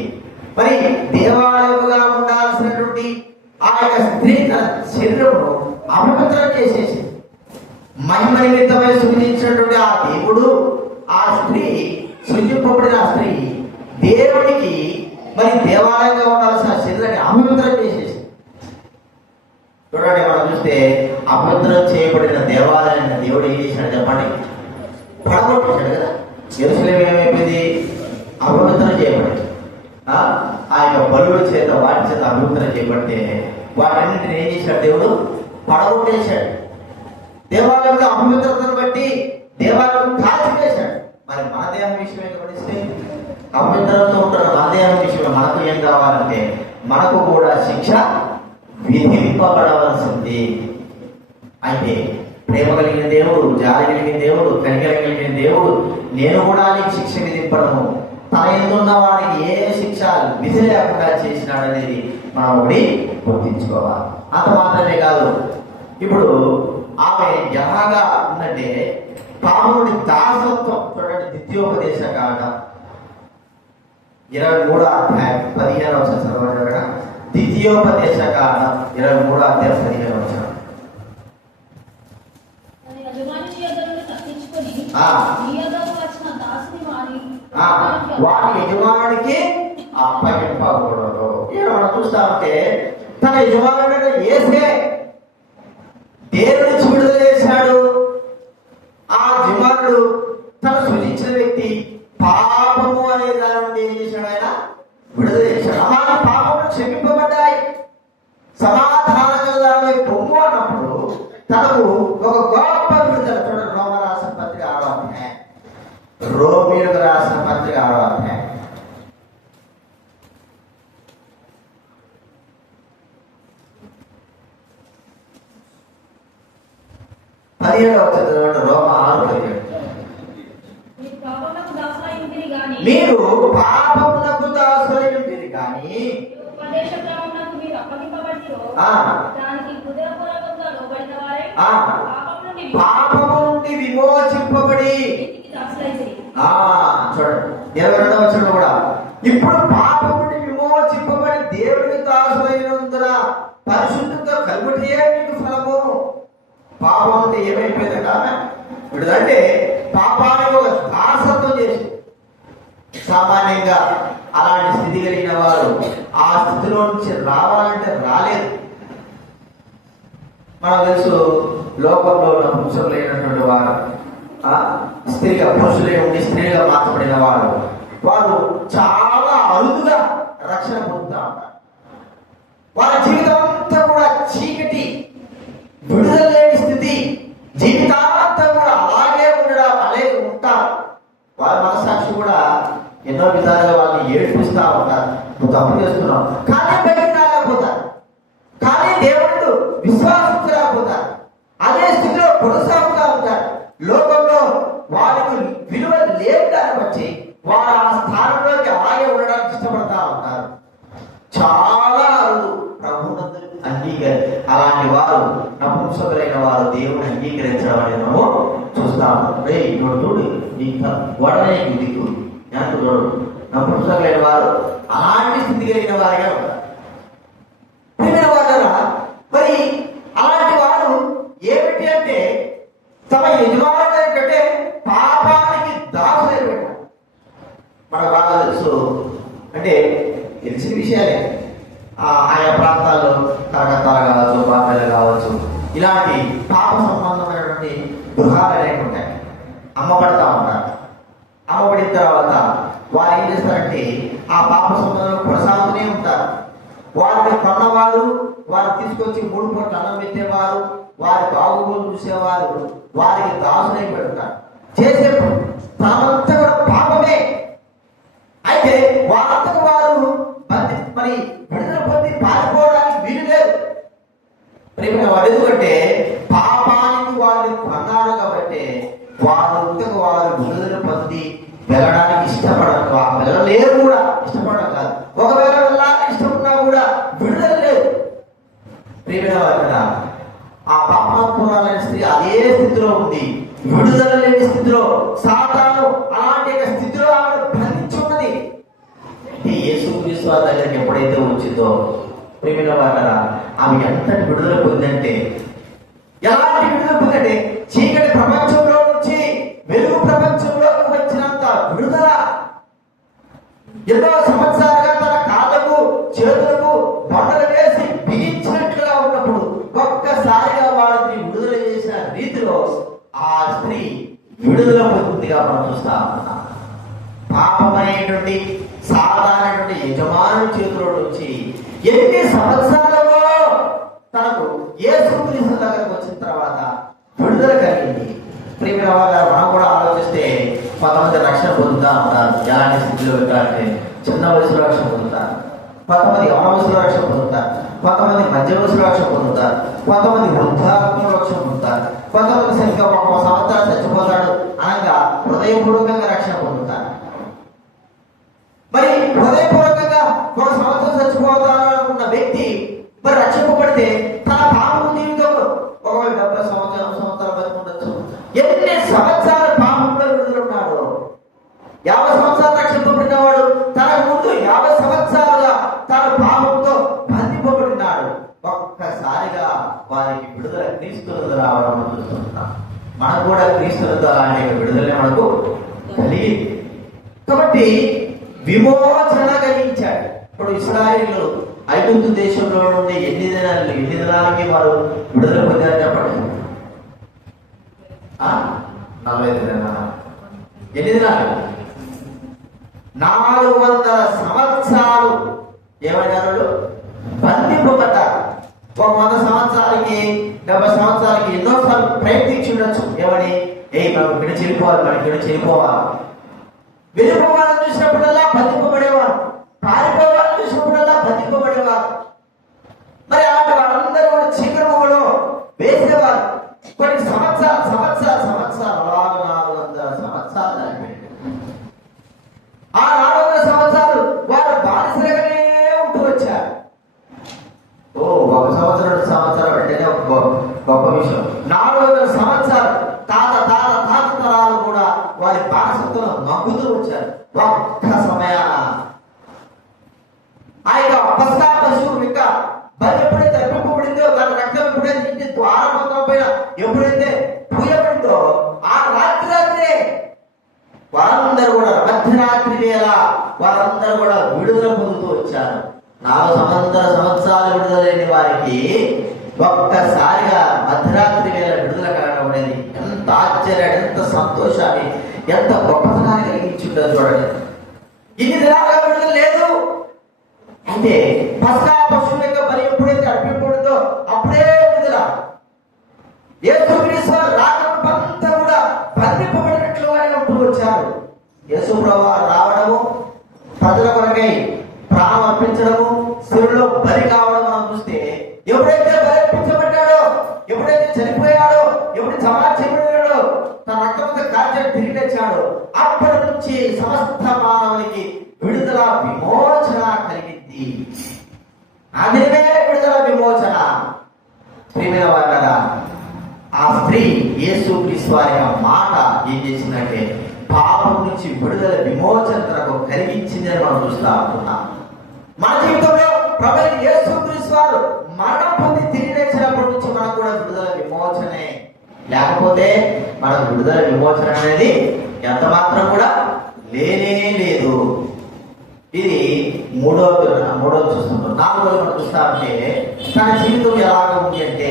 మరి దేవాలయముగా ఉండాల్సినటువంటి ఆ యొక్క స్త్రీ తన శరీరమును అపవిత్రం చేసేసి మహిమ నిమిత్తమై సృజించినటువంటి ఆ దేవుడు, ఆ స్త్రీ, సృజింపబడిన ఆ స్త్రీ దేవుడికి మరి దేవాలయంగా ఉండాల్సిన శరీరాన్ని అపవిత్రం చేసేసి. చూడండి, మనం చూస్తే అపవిత్రం చేయబడిన దేవాలయాన్ని దేవుడు ఏం చేశాడు చెప్పండి? పడగొట్టేశాడు కదా. యెరూషలేము ఏమైపోయింది? అపవిత్రం చేయబడింది. ఆ యొక్క బలుల చేత, వాటి చేత అపవిత్రం చేయబడితే వాటన్నింటిని ఏం చేశాడు దేవుడు? పడగొట్టేశాడు. దేవాలయంలో అపవిత్రతను బట్టి దేవాలయం కాల్చివేశాడు. మరి మన దేహం విషయం గమనిస్తే అపవిత్రంతో ఉంటున్న మన దేహం విషయం మనకు ఏం కావాలంటే మనకు కూడా శిక్ష విధింపబడవలసింది. అయితే ప్రేమ కలిగిన దేవుడు, జాలి కలిగిన దేవుడు, కనికరం కలిగిన దేవుడు నేను కూడా నీకు శిక్ష విధింపడము, తన ఎందున్న వాడికి ఏ శిక్ష విధి లేకుండా చేసినాడనేది మనం ఒకటి గుర్తించుకోవాలి. అంత మాత్రమే కాదు, ఇప్పుడు ఆమె ఎలాగా ఉందంటే పాపముడి దాసత్వం. చూడండి, ద్వితీయోపదేశ కాండ 23వ అధ్యాయం 15వ వచనం. ద్వితీయోపదేశ కాండ 23వ అధ్యాయం 15వ వచనం. వారి యజమానికి అప్పగింపకూడదు. మనం చూస్తామంటే తన యజమానుడు ఏసే దేవుడు విడుదల చేశాడు. ఆ యజమానుడు తన సృజించిన వ్యక్తి పాపము అనే దాని నుండి ఏం చేశాడు? ఆయన విడుదల చేశాడు. అలాగే పాపములు క్షమింపబడ్డాయి. సమాధానంగా పొమ్ము అన్నప్పుడు తనకు ఒక గొప్ప విడుదల. చూడండి, రోమీయులకు రాసిన పత్రిక 6వ అధ్యాయం, రోమీయులకు రాసిన పత్రిక 6వ అధ్యాయం 17వ వచనం. రోమ 6:17. మీరు పాపమునకు దాసులైంటిరి కానీ పాపము నుండి విమోచింపబడి. చూడండి, 22వ వచనం కూడా ఇప్పుడు పాపము నుండి విమోచింపబడి దేవుడికి దాసులైనందున పరిశుద్ధంగా కలుగుటే మీకు ఫలము. పాపం అంటే ఏమైపోయింది కాదా? విడుదంటే పాపానికి ఒక దాసత్వం చేసి, సామాన్యంగా అలాంటి స్థితి కలిగిన వారు ఆ స్థితిలో నుంచి రావాలంటే రాలేదు. మనకు తెలుసు, లోకంలో పురుషులైనటువంటి వారు స్త్రీగా, పురుషులే ఉండి స్త్రీగా మార్చబడిన వారు చాలా అరుదుగా రక్షణ పొందుతా ఉంటారు. వారి జీవితం అంతా కూడా చీకటి, విడుదల లేని స్థితి, జీవితాంతా కూడా అలాగే ఉంటారు. వారి మనసాక్షి కూడా ఎన్నో విధాలుగా వాళ్ళని ఏడ్పిస్తా ఉంటారు. నువ్వు తప్పు చేస్తున్నావు కానీ బయటకు రాలేకపోతారు, కానీ దేవుడు విశ్వాసించలేకపోతారు. అదే స్థితిలో కొనసాగుతూ ఉంటారు. లోకంలో వారికి విలువ లేని దాన్ని బట్టి వారు ఆ స్థానంలోకి అలాగే ఉండడానికి ఇష్టపడతా ఉంటారు. చాలా అరుదు ప్రభునందు అలాంటి వారు నపుంసకులైన వారు దేవుని అంగీకరించడం అనేది మనము చూస్తా ఉంటాం. చూడు గొడవనే దిక్కు నాకు చూడు, నపుంసకులైన వారు అలాంటి స్థితి కలిగిన వారిగా ఉంటారు. మరి అలాంటి వారు ఏమిటి అంటే తమ యజమానుల కంటే పాపానికి దాసులైపోయారు. మనకు బాగా తెలుసు, అంటే తెలిసిన విషయాలే. ఆయా ప్రాంతాల్లో కలకత్తాలు కావచ్చు, బాంబేలు కావచ్చు, ఇలాంటి పాప సంబంధమైనటువంటి గృహాలు అనేవి ఉంటాయి. అమ్మబడతా ఉంటారు. అమ్మబడిన తర్వాత వారు ఏం చేస్తారంటే ఆ పాప సంబంధంలో కొనసాగుతూనే ఉంటారు. వారికి కొన్నవారు, వారు తీసుకొచ్చి 3 పూటలు అన్నం పెట్టేవారు, వారి బాగోగులు చూసేవారు వారికి దాసులై పెడతారు. చేసే తనంతా కూడా పాపమే. అయితే వారంతకు వారు మరి విడుదల పొంది పారిపోవడానికి వీలు లేదు. వాడు ఎందుకంటే పాపానికి వారిని కొన్నారు కాబట్టి వారంతకు వారు విడుదల పొంది వెళ్ళడానికి ఇష్టపడరు. వెళ్ళలేరు కూడా, ఇష్టపడడం కాదు. ఒకవేళ వెళ్ళాలని ఇష్టం ఉన్నా కూడా విడుదల లేదు. ప్రియమైన వారు కదా, ఆ పాపాత్మురాలైన స్త్రీ అదే స్థితిలో ఉంది, విడుదల లేని స్థితిలో. సాతాను అలాంటి స్థితిలో ఆమె బంధించి ఉన్నది. యేసుక్రీస్తు వారి దగ్గరికి ఎప్పుడైతే వచ్చిందో ప్రియమైన వారు కదా, ఆమె ఎంతటి విడుదల పొందంటే, ఎలాంటి విడుదల పొందంటే చీకటి ప్రపంచంలో నుంచి వెలుగు ప్రపంచంలోకి వచ్చినంత విడుదల. ఎన్నో సంవత్సరాలుగా తన కాళ్ళకు చేతులకు బండలు వేసి బిగించినట్లుగా ఉన్నప్పుడు ఒక్కసారిగా వాడిని విడుదల చేసిన రీతిలో ఆ స్త్రీ విడుదల పొందిగా మనం చూస్తా ఉన్నాం. పాపమైనటువంటి సాధారణటువంటి యజమానుల చేతిలో నుంచి ఎన్ని సంవత్సరాలలో తనకు యేసుక్రీస్తు దగ్గరకు వచ్చిన తర్వాత విడుదల కలిగింది. ప్రియమైన వారు, మనం కూడా ఆలోచిస్తే కొంతమంది రక్షణ పొందుతా ఉంటారు. ఎలాంటి స్థితిలో పెట్టాలంటే చిన్న వయసులో రక్షణ పొందుతారు, కొంతమంది యవన వయసులో రక్షణ పొందుతారు, కొంతమంది మధ్య వయసులో రక్షణ పొందుతారు, కొంతమంది వృద్ధాత్మలో రక్షణ పొందుతారు, కొంతమంది సరిగ్గా 1 సంవత్సరాలు చచ్చిపోతాడు అనగా హృదయపూర్వకంగా రక్షణ పొందుతారు. మరి హృదయపూర్వకంగా 1 సంవత్సరం చచ్చిపోతాను అనుకున్న వ్యక్తి మరి రక్షింపబడితే తన పాపం జీవితం ఒకవేళ 70 సంవత్సరాలు బతుకుండొచ్చు. ఎన్ని సంవత్సరాలు పాపంలో విడుదలున్నాడు. 50 సంవత్సరాలు రక్షింపబడినవాడు తన ముందు 50 సంవత్సరాలుగా తన పాపంతో బంధింపబడినాడు. ఒక్కసారిగా వారికి విడుదల క్రీస్తులతో రావడం చూస్తున్నాం. మనకు కూడా క్రీస్తులతో అనేక విడుదలే మనకు కలిగింది. కాబట్టి విమోచన కలిగించాడు. ఇప్పుడు ఇశ్రాయేలు ఐగుప్తు దేశంలో నుండి ఎన్ని దినాలకి వారు విడుదల పొందారు చెప్పండి. 45 దినాలు. ఎన్ని దినాలు? 400 సంవత్సరాలు ఏమైనారు? బంధింపబడ్డారు. 100 సంవత్సరాలకి 70 సంవత్సరాలకి ఎన్నోసార్లు ప్రయత్నించి ఉండొచ్చు. ఏమని? మనం ఇక్కడ చెడిపోవాలి, మనం ఇక్కడ చెడిపోవాలి. వెళ్ళిపోవాలని చూసినప్పుడల్లా బంధింపబడేవారు, పారిపోవాలని చూసినప్పుడల్లా బంధింపబడేవారు. మరి అలాంటి వాళ్ళందరూ కూడా చీకటిలో వేసేవారు. కొన్ని సంవత్సరాలు 400 సంవత్సరాలు ఆ 400 సంవత్సరాలు వారు బానిసలుగానే ఉంటూ వచ్చారు. 1 సంవత్సరం 2 సంవత్సరాలు అంటేనే గొప్ప విషయం. 400 సంవత్సరాలు తాత తరాలు కూడా వారి బానిసత్వంలో మగ్గుతూ వచ్చారు. ఒక్క సమయాన ఆ యొక్క పస్కా పశువు ఇంకా బలి ఎప్పుడైతే అర్పింపబడిందో, దాని రక్తం ఎప్పుడైతే ఇంటి ద్వారబంధం పైన ఎప్పుడైతే పూయబడిందో ఆ రాత్రే వారందరూ కూడా మధ్యరాత్రి వేళ వారందరూ కూడా విడుదల పొందుతూ వచ్చారు. 400 సంవత్సరాలు విడుదల లేని వారికి ఒక్కసారిగా మధ్యరాత్రి వేళ విడుదల కలగడం అనేది ఎంత ఆశ్చర్యాన్ని, ఎంత సంతోషాన్ని, ఎంత గొప్పతనాన్ని కలిగించుంటారు చూడండి. ఇన్ని దినాలుగా విడుదల లేదు. అయితే పస్కా పశువు యొక్క బలి ఎప్పుడైతే అర్పింపబడిందో అప్పుడే విడుదల. యేసుక్రీస్తు రాకడంతా కూడా బంధింపబడినట్లుగానే ఉంటూ వచ్చారు. యేసు ప్రభువు రావడము, ప్రజల కొరకై ప్రాణం అర్పించడము, శిలువలో బలి కావడం మనం చూస్తే ఎప్పుడైతే బలి అర్పించబడ్డాడో, ఎప్పుడైతే చనిపోయాడో, ఎప్పుడు సమాధి చేయబడినాడో, తన రక్తంతో కాల్చి తిరిగి తెచ్చాడో అప్పటి నుంచి సమస్త మానవునికి విడుదల విమోచన కలిగింది. అదివే విడుదల విమోచన. ప్రియమైన వారు కదా, ఆ స్త్రీ యేసుక్రీస్తు వారి మాట ఏం చేసిందంటే పాపం నుంచి విడుదల విమోచన తనకు కలిగించిందని మనం చూస్తా ఉంటున్నాం. మన జీవితంలో ప్రభువైన యేసుక్రీస్తు వారు మరణం పొంది తిరిగి లేచినప్పటి నుంచి మనకు కూడా విడుదల విమోచనే. లేకపోతే మనకు విడుదల విమోచన అనేది ఎంత మాత్రం కూడా లేనే లేదు. ఇది మూడోది చూస్తున్నాం. 4వది మనం చూస్తా ఉంటే తన జీవితం ఎలాగ ఉంది అంటే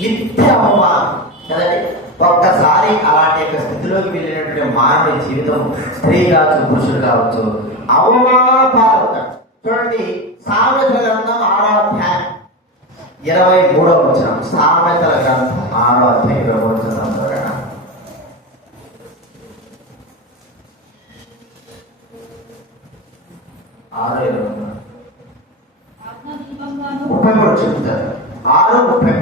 నిత్య అవమానం కదండి. ఒక్కసారి అలాంటి యొక్క స్థితిలోకి వెళ్ళినటువంటి మానవుడి జీవితం, స్త్రీ కావచ్చు పురుషుడు కావచ్చు, అవమాన పాలవుతాడు. చూడండి, సామెతల గ్రంథం 6వ అధ్యాయం 23వ వచనం. సామెతల గ్రంథం 6వ అధ్యాయం 23వ వచనం. ముప్పై మూడు చెప్తారు. 6:33.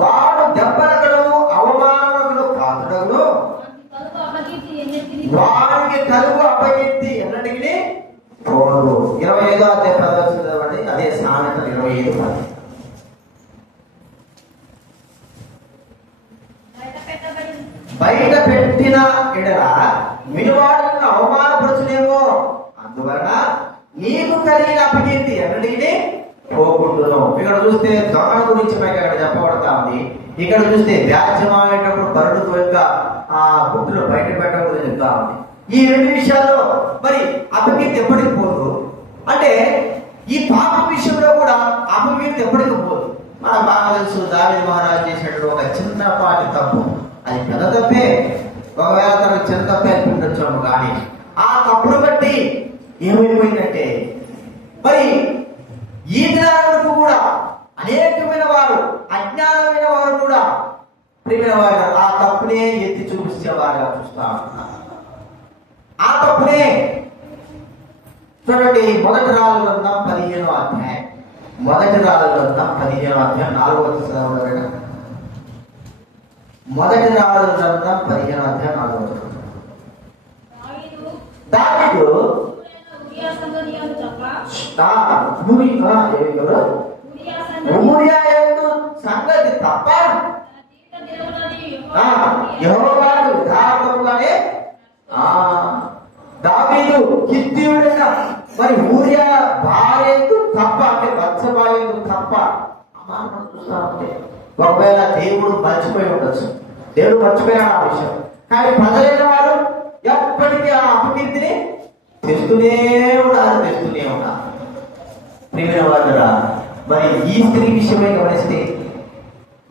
వాడు దెబ్బలకును అవమానములను కాదుడగును, వారికి కలుగు అపకీర్తి ఎన్నటికి పోదు. 25వ అధ్యాయం 10వ వచనం చదవండి. అదే సామెతలు 25:10. బయట పెట్టిన ఎడల వినువాడులను అవమానపరచునేమో, అందువలన నీకు కలిగిన అపకీర్తి ఎన్నటికి పోకుండును. ఇక్కడ చూస్తే దొంగల గురించి పైగా ఇక్కడ చెప్పబడతా ఉంది. ఇక్కడ చూస్తే వ్యాజ్యమాడేటప్పుడు కరుడు యొక్క ఆ గుడ్డులు బయట పెట్టడం గురించి చెప్తా ఉంది. ఈ రెండు విషయాల్లో మరి అపకీర్తి ఎప్పటికి పోదు అంటే ఈ పాప విషయంలో కూడా అపకీర్తి ఎప్పటికి పోదు. మన బాగా తెలుసు, దావీదు మహారాజు చేసినటువంటి ఒక చిన్నపాటి తప్పు, అది పెద్ద తప్పే, ఒకవేళ తనకు చిన్న తప్పే అనిపించవచ్చు, కానీ ఆ తప్పును బట్టి ఏమైపోయిందంటే మరి ఈ దినాలకు కూడా అనేకమైన వారు, అజ్ఞానమైన వారు కూడా ప్రియమైన వారు ఆ తప్పునే ఎత్తి చూపించేవారుగా చూస్తా ఉన్నారు. ఆ తప్పునే చూడండి, మొదటి రాజుల గ్రంథం 15వ అధ్యాయం, మొదటి రాజుల గ్రంథం 15వ అధ్యాయం 4వ వచనం. మొదటి రాజుల గ్రంథం 15వ అధ్యాయం 4వ వచనం. దావీదు సంగతి తప్ప యెహోవాకు యథార్థముగానే దావీదు హిత్తీయుడైన మరి ఊరియా భార్య తప్ప, అంటే బత్షెబా తప్ప చూస్తా ఉంటే ఒకవేళ దేవుడు మర్చిపోయి ఉండొచ్చు, దేవుడు మర్చిపోయాడు ఆ విషయం, కానీ ప్రజలైన వారు ఎప్పటికీ ఆ అపకీర్తిని తెస్తూనే ఉన్నారు. ప్రియమైన వారురా, మరి ఈ స్త్రీ విషయమై గమనిస్తే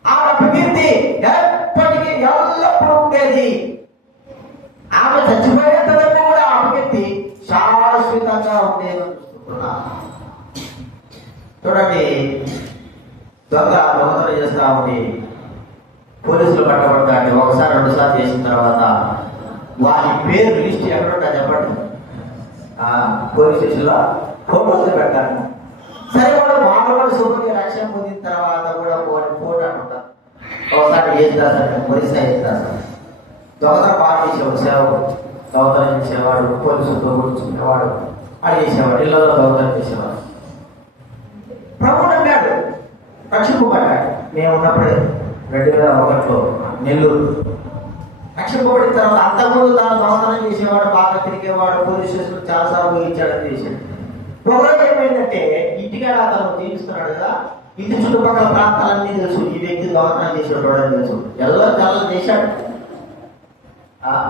ఆ అపకీర్తి ఎప్పటికీ ఎల్లప్పుడూ ఉండేది. ఆమె చచ్చిపోయేంత వరకు కూడా అపకీర్తి శాశ్వతంగా ఉండేది. చూడండి, దొంగతనం చేస్తా ఉంది, పోలీసులు పట్టబడతాండి. ఒకసారి 2 సార్లు చేసిన తర్వాత వారి పేరు లిస్ట్ ఎక్కడుంటా చెప్పండి, పోలీస్ స్టేషన్లో ఫోటోలు పెడతాను. సరే, వాడు మానవుడు శుభ్రంగా రక్షణ పొందిన తర్వాత కూడా ఫోటో అంటుంటారు. ఒకసారి ఏది ఒరిస్సా ఏది దొంగతనం బాగా చేసేవాడు, సేవకు దొంగతనం చేసేవాడు, పోలీసులతో కూర్చునేవాడు, అది చేసేవాడు, ఇళ్ళలో దొంగతనం చేసేవాడు. ప్రభువు నమ్మాడు, రక్షింపబడ్డాడు. మేము ఉన్నప్పుడే 2001లో నెల్లూరు రక్షింపబడిన తర్వాత అంతకుముందు తాను దొంగతనం చేసేవాడు, బాగా తిరిగేవాడు, పోలీస్ స్టేషన్ చాలాసార్లు ఊహించాడని చేశాడు. ఒకరోజు ఏమైందంటే ఇంటికాడ అతను జీవిస్తున్నాడు కదా, ఇంటి చుట్టుపక్కల ప్రాంతాలన్నీ తెలుసు, ఈ వ్యక్తి దొంగతనం చేసేవాడు అని తెలుసు. ఎలా చాలా చేశాడు,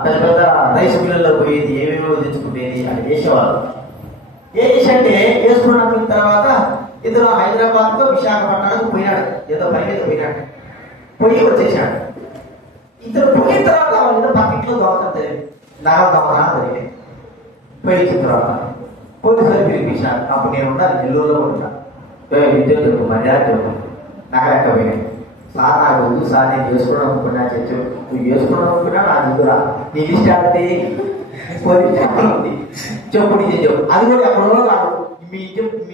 పెద్ద పెద్ద రైస్ మిల్లుల్లో పోయేది, ఏమేమో తెచ్చుకునేది అని చేసేవాళ్ళు. ఏం చేశాడంటే వేసుకున్న తర్వాత ఇతను హైదరాబాద్తో విశాఖపట్నానికి పోయినాడు, ఏదో పని మీద పోయినాడు, పోయి వచ్చేసాడు. ఇతను పోయిన తర్వాత ఏదో పక్కింట్లో దొంగతనం జరిగింది, నగర దొంగతనం జరిగింది. పోయిన తర్వాత పోలీసులు పిలిపించాను. అప్పుడు నేను ఉండాలి, నెల్లూరులో ఉంటాను. విద్యుత్ మర్యాద నగరెక్క పోయినాయి. సార్ నాకు వద్దు సార్, నేను చేసుకోవడం అనుకున్నా, చర్చు నువ్వు చేసుకోవడం అనుకున్నా నా దిగురా, నీ లిస్ట్ అంటే పోలీస్ ఉంది చెప్పు, నిజం చెప్పు. అది కూడా ఎక్కడో కాదు, మీ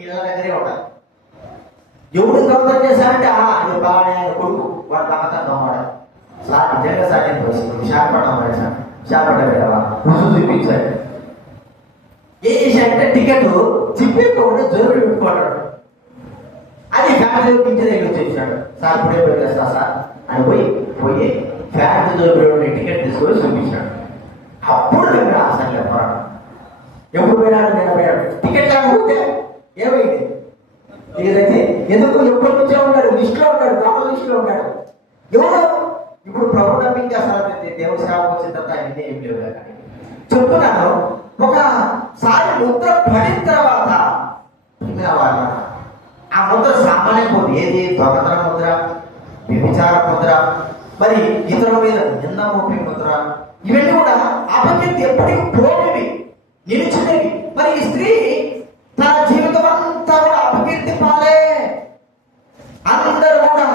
ఇళ్ళ దగ్గరే ఉండాలి. ఎవడు దొంగతనం చేశారంటే అది బాగా కొడుకు, వాడు దొంగతనం దొంగడు. సార్ నిజంగా సార్ నేను విశాఖపట్నం పడే సార్, విశాఖపట్నం వెళ్ళావా, రుజువు చూపించాడు. ఏం చేశాడంటే టికెట్ చిప్పిపోకుండా జోరుడు పెట్టుకున్నాడు. అది ఫ్యామిలీ ఇంటి దగ్గర వచ్చేసాడు. సార్ ఇప్పుడే పోయేస్తా సార్ అని పోయి ఫ్యామిలీ జోరుడు టికెట్ తీసుకొని చూపించాడు. అప్పుడు దగ్గర అసలు చెప్పాడు, ఎప్పుడు పోయినాడు, నేను పోయాడు. టికెట్ లేకపోతే ఏమైంది ఇదైతే ఎందుకు ఎప్పటి నుంచో ఉన్నాడు, లిస్టులో ఉంటాడు, లోపల లిస్టులో ఉంటాడు. ఎవరు ఇప్పుడు ప్రభు నమ్మించేస్తారు, దేవుడి సేవకు వచ్చిన తర్వాత అన్నీ ఏం లేవు. కానీ చెప్తున్నాను, ఒకసారి ముద్ర పడిన తర్వాత ఆ ముద్ర సామాన్య ముద్ర ఏది, దొంగతన ముద్ర, వ్యభిచార ముద్ర, మరి ఇతరుల మీద నింద మోపే ముద్ర, ఇవన్నీ కూడా అపకీర్తి ఎప్పటికీ పోయేవి, నిలిచినవి. మరి ఈ స్త్రీ తన జీవితం అంతా కూడా అపకీర్తి పాలే. అందరూ కూడా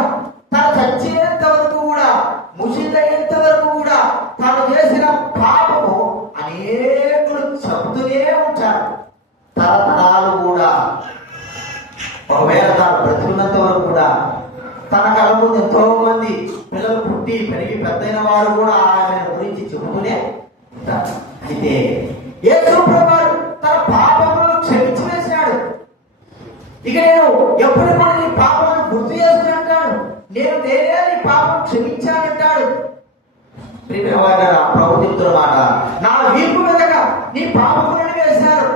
తను చచ్చేంత వరకు కూడా, ముసిదయ్యేంత వరకు కూడా తాను చేసిన పాపము అనేకులు చెబుతూనే ఉంటారు. తరతరాలు కూడా, ఒకవేళ తాను బ్రతుకున్నంత వరకు కూడా తన కళ్ళ ముందు ఎంతో మంది పిల్లలు పుట్టి పెరిగి పెద్దయిన వారు కూడా ఆయన గురించి చెబుతూనే ఉంటారు. అయితే యేసు ప్రభువు తన పాపములను క్షమించి వేశాడు. ఇక నేను ఎప్పుడు కూడా నీ పాపాలను గుర్తు చేసుకుని అంటాడు. నేను నేనే నీ పాపం క్షమించానంటాడు. ప్రభు చెప్తున్న మాట, నా వీపు మీదగా నీ పాపములను వేశారు.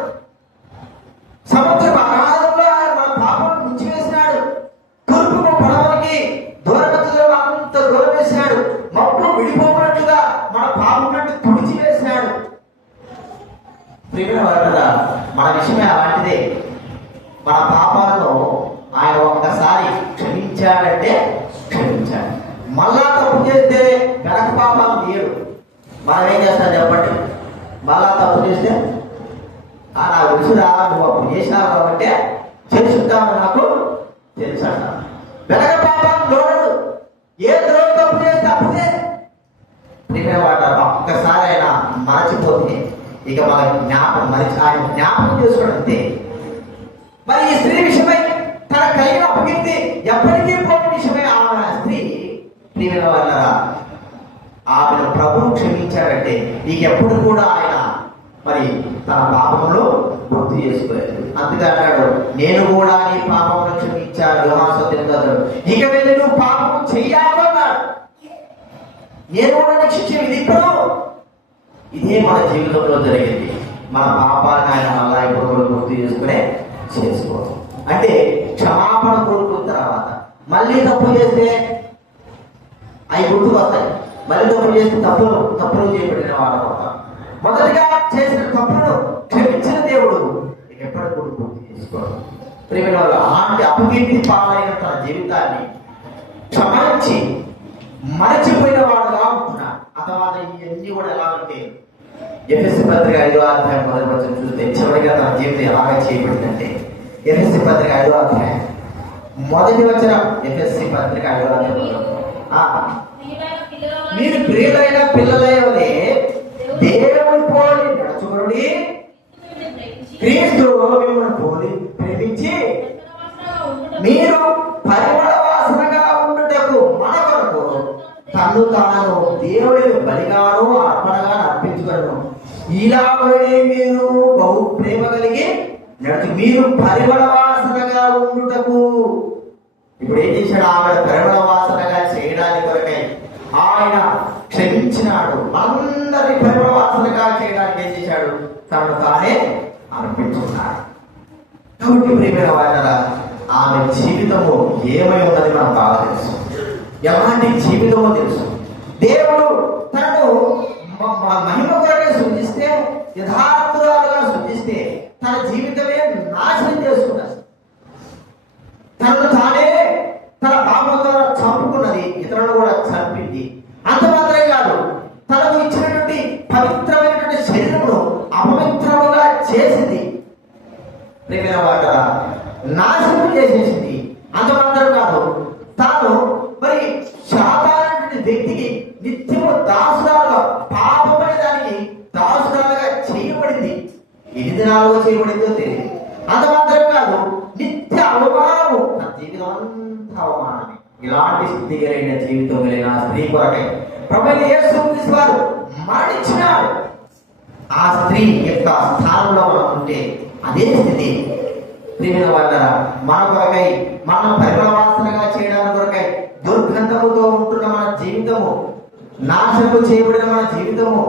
సముద్ర అగాధంలో ఆయన మన పాపం ముంచి వేసినాడు. తూర్పుకు పడవలకి దూరమతులో అంత దూరం వేశాడు. మబ్బు విడిపోయినట్టుగా మన పాపములను తుడిచి వేశాడు. ప్రియమైన వారు, మన విషయమే అలాంటిదే. మన పాపాలను ఆయన ఒక్కసారి క్షమించాడంటే క్షమించాడు. మళ్ళా తప్పు చేస్తే వెనక పాపాలు తీయడు. మనం ఏం చేస్తాం చెప్పండి? మళ్ళా తప్పు చేస్తే నా విసురా నువ్వు అప్పుడు చేసినావు కాబట్టి తెలుసుంటావు, నాకు తెలుసు అంట. వెనక పాపాలు చూడడు. ఏ ద్రోహం తప్పు చేస్తే అప్పుడే వాట ఒక్కసారి ఆయన మరచిపోతే ఇక మన జ్ఞాపకం ఆయన జ్ఞాపకం చేసుకోవడం అంతే. మరి ఈ స్త్రీ విషయమై తన కలిగిన అపకీర్తి ఎప్పటికీ పోని విషయమై ఆమె స్త్రీ ప్రియమైన వాళ్ళరా ఆమెను ప్రభువు క్షమించాడంటే ఎప్పుడు కూడా ఆయన మరి తన పాపములు గుర్తు చేసుకోలేదు. అందుకే అన్నాడు, నేను కూడా నీ పాపమును క్షమించాను. యోహాను ఇక వెళ్ళి నువ్వు పాపము చెయ్యాలి అన్నాడు. నేను కూడా నీకు శిక్ష విధించను. ఇదే మన జీవితంలో జరిగింది. మన పాపాలను ఆయన అలా ఇప్పుడు కూడా గుర్తు చేసుకునే చేసుకోవడం అంటే క్షమాపణ కోరుకున్న తర్వాత మళ్ళీ తప్పు చేస్తే అవి గుర్తుకు వస్తాయి. మళ్ళీ తప్పు చేస్తే తప్పులు చేయబడిన వాడు అవుతాం. మొదటిగా చేసిన తప్పులను క్షమించిన దేవుడు ఎప్పటి కూడా గుర్తు చేసుకోవడం. ప్రేమ వాళ్ళు అలాంటి అపకీర్తి పాలైన తన జీవితాన్ని క్షమించి మరచిపోయిన వాడుగా ఉంటున్నాడు. అథవా ఇవన్నీ కూడా ఎలా ఉంటే ఎఫ్ఎస్సి పత్రిక 5వ అధ్యాయం మొదటి వచనం చూస్తే చివరిగా తన జీవితం ఎలాగ చేయబడిందంటే ఎఫ్ఎస్సి పత్రిక 5వ అధ్యాయం మొదటి వచనం. ఎఫ్ఎస్సి పత్రిక 5వ అధ్యాయం, మీరు ప్రియులైన పిల్లలై వలె దేవుని పోలి నడుచుకుని క్రీస్తు మిమ్మల్ని పోలి ప్రేమించి మీరు పరిమళ వాసనగా ఉండుటకు మన కొరకు తను తాను దేవుడికి బలిగాను అర్పణగా అర్పించుకోను. ఇలాగనే మీరు బహు ప్రేమ కలిగి మీరు పరిమళ వాసనగా ఉండుటకు. ఇప్పుడు ఏం చేశాడు? ఆవిడ పరిమళ వాసనగా చేయడానికి కొరకై ఆయన క్షమించినాడు. అందరి పరిమళ వాసనగా చేయడానికి ఏం చేశాడు? తను తానే అర్పించుకున్నాడు. కాబట్టి ప్రియమైన వారలారా, ఆమె జీవితము ఏమై ఉన్నది మనకు బాగా తెలుసు. ఎలాంటి జీవితమో తెలుసు. దేవుడు తనను మహిమ కొరకే సృష్టిస్తే, యథార్థురాలుగా సృష్టిస్తే తన జీవితమే నాశనం చేసుకున్నది. తనను తానే తన పాపం ద్వారా చంపుకున్నది, ఇతరులను కూడా చంపింది. అంత మాత్రమే కాదు, తనకు ఇచ్చినటువంటి పవిత్రమైనటువంటి శరీరమును అపవిత్రముగా చేసింది. ప్రియమైన వారలారా, నాశనం చేసేసింది. అంత మాత్రం కాదు, తాను మరి శాతానటువంటి వ్యక్తికి నిత్యము దాసురాలుగా, పాపమనే దానికి దాసురాలుగా చేయబడింది. ఎన్ని దినాలుగా చేయబడిందో తెలియదు. అంత మాత్రం కాదు, నిత్య అవమానము, తన జీవితం అంతా అవమానమే. ఇలాంటి స్థితి కలిగిన జీవితం కలిగిన స్త్రీ కొరకై ప్రభువైన యేసుక్రీస్తు వారు మరణించినాడు. ఆ స్త్రీ యొక్క స్థానంలో మనం ఉంటే అదే స్థితి. ప్రియమైన వారలారా, మన కొరకై మనం పరిమళ వాసనగా చేయడానికి కొరకై దుర్గంధముతో ఉంటున్న మన జీవితము, నాశనము చేయబడిన మన జీవితము,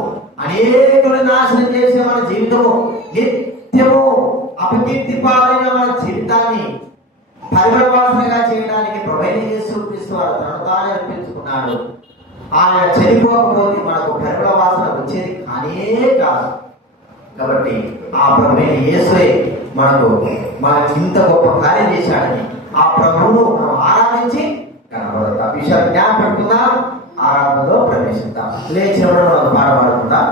అనేకులు నాశనం చేసిన మన జీవితము, నిత్యము అపకీర్తి పాలైన మన జీవితాన్ని పరిమళ వాసనగా చేయడానికి ప్రభువైన యేసుక్రీస్తు వారు తనను తానే అర్పించుకున్నాడు. ఆయన చనిపోకపోతే మనకు పరిమళ వాసన వచ్చేది కానే కాదు. కాబట్టి ఆ ప్రభువైన యేసువే మనకు ఇంత గొప్ప కార్యం చేశాడని ఆ ప్రభువును మనం ఆరాధించి కనబడతాం. విషయం జ్ఞాపకం పెట్టుకుందాం, ఆరాధనలో ప్రవేశిద్దాం. లేచినప్పుడు మనం పాట పాడుకుందాం.